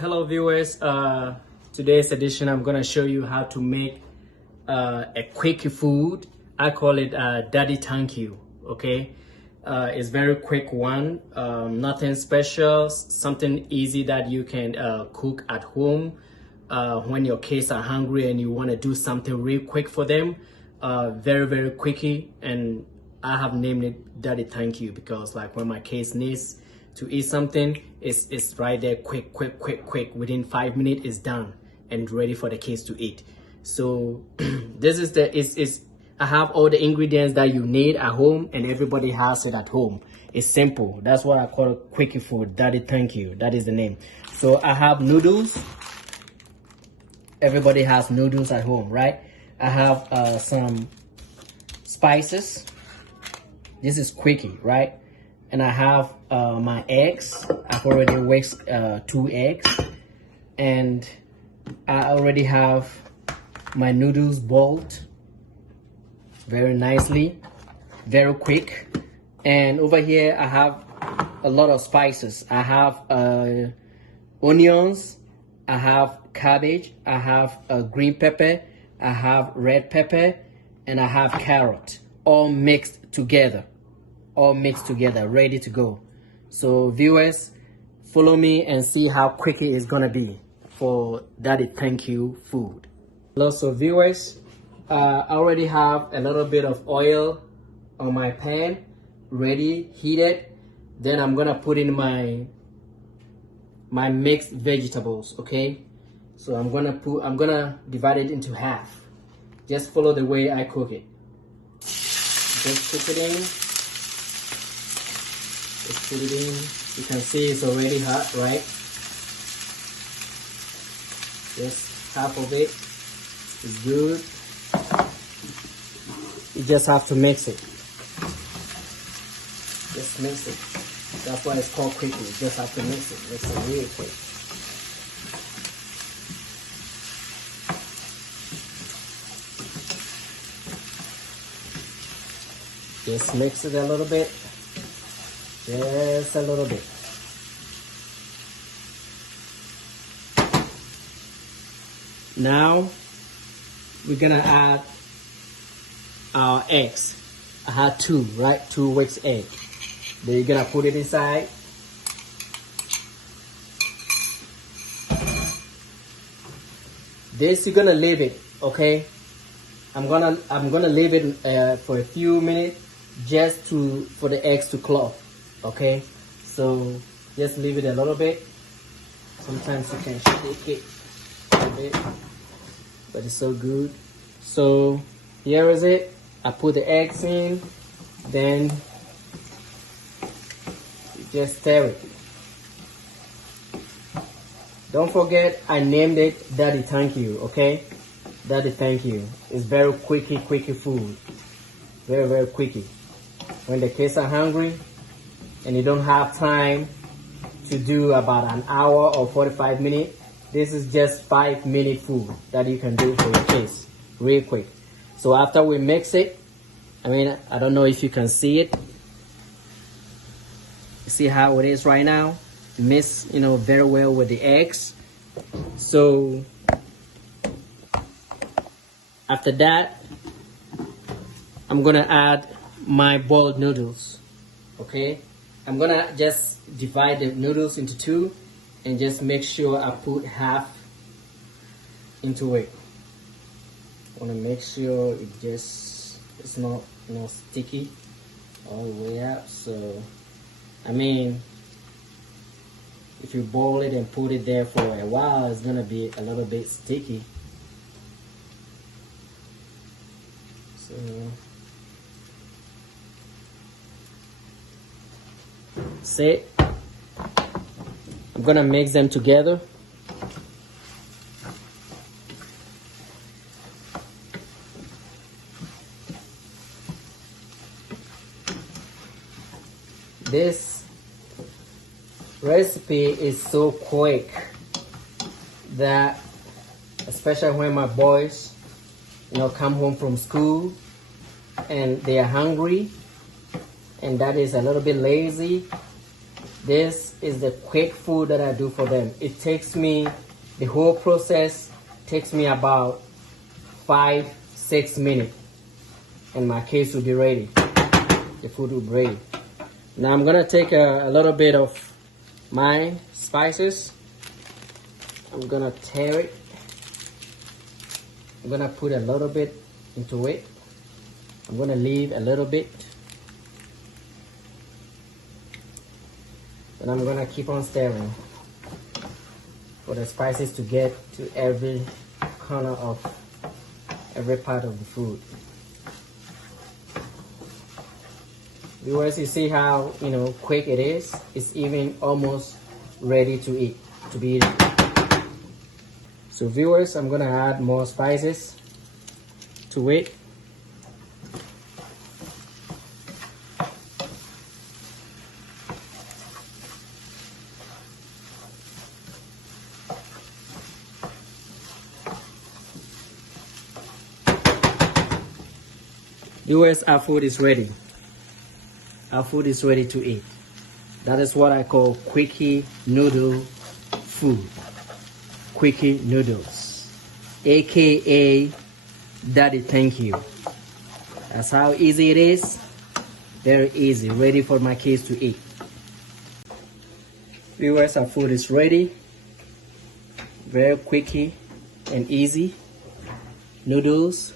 Hello viewers, today's edition I'm gonna show you how to make a quick food. I call it Daddy Thank You. Okay, it's very quick one, nothing special, something easy that you can cook at home when your kids are hungry and you want to do something real quick for them. Very quickie, and I have named it Daddy Thank You because like when my kids needs to eat something, it's right there, quick. Within 5 minutes, it's done and ready for the kids to eat. So this is I have all the ingredients that you need at home, and everybody has it at home. It's simple. That's what I call quickie food. Daddy Thank You. That is the name. So I have noodles. Everybody has noodles at home, right? I have some spices. This is quickie, right? And I have my eggs. I've already whisked 2 eggs, and I already have my noodles boiled very nicely, very quick. And over here I have a lot of spices. I have onions, I have cabbage, I have green pepper, I have red pepper, and I have carrot, all mixed together, ready to go. So viewers, follow me and see how quick it is gonna be for Daddy Thank You food. Also viewers, I already have a little bit of oil on my pan, ready, heated. Then I'm gonna put in my mixed vegetables, okay? So I'm gonna divide it into half. Just follow the way I cook it. Just cook it in. Just put it in. You can see it's already hot, right? Just half of it is good. You just have to mix it. Just mix it. That's why it's called quickly. You just have to mix it. Mix it really quick. Just mix it a little bit. Just a little bit. Now we're gonna add our eggs. I had 2, right? 2 whisked egg. Then you're gonna put it inside. This you're gonna leave it, okay? I'm gonna leave it for a few minutes just for the eggs to clog, okay? So just leave it a little bit. Sometimes you can shake it a little bit, but it's so good. So here is it. I put the eggs in, then you just stir it. Don't forget I named it Daddy Thank You, okay? Daddy Thank You. It's very quickie food. Very quickie. When the kids are hungry and you don't have time to do about an hour or 45 minutes, this is just 5-minute food that you can do for your kids real quick. So after we mix it, I don't know if you can see it. See how it is right now? Mix, very well with the eggs. So after that, I'm gonna add my boiled noodles, okay? I'm gonna just divide the noodles into 2 and just make sure I put half into it. I wanna make sure it's not sticky all the way up. So if you boil it and put it there for a while, it's gonna be a little bit sticky. So that's it. I'm gonna mix them together. This recipe is so quick that, especially when my boys, come home from school and they are hungry and that is a little bit lazy, This is the quick food that I do for them. It takes me, the whole process takes me about 5-6 minutes, and my kids will be ready. The food will be ready. Now I'm gonna take a little bit of my spices. I'm gonna tear it. I'm gonna put a little bit into it. I'm gonna leave a little bit. And I'm gonna keep on stirring for the spices to get to every corner of every part of the food. Viewers, you see how, you know, quick it is? It's even almost ready to eat, to be eaten. So viewers, I'm gonna add more spices to it. Viewers, our food is ready. Our food is ready to eat. That is what I call quickie noodle food. Quickie noodles, aka Daddy Thank You. That's how easy it is. Very easy, ready for my kids to eat. Viewers, our food is ready. Very quickie and easy. Noodles.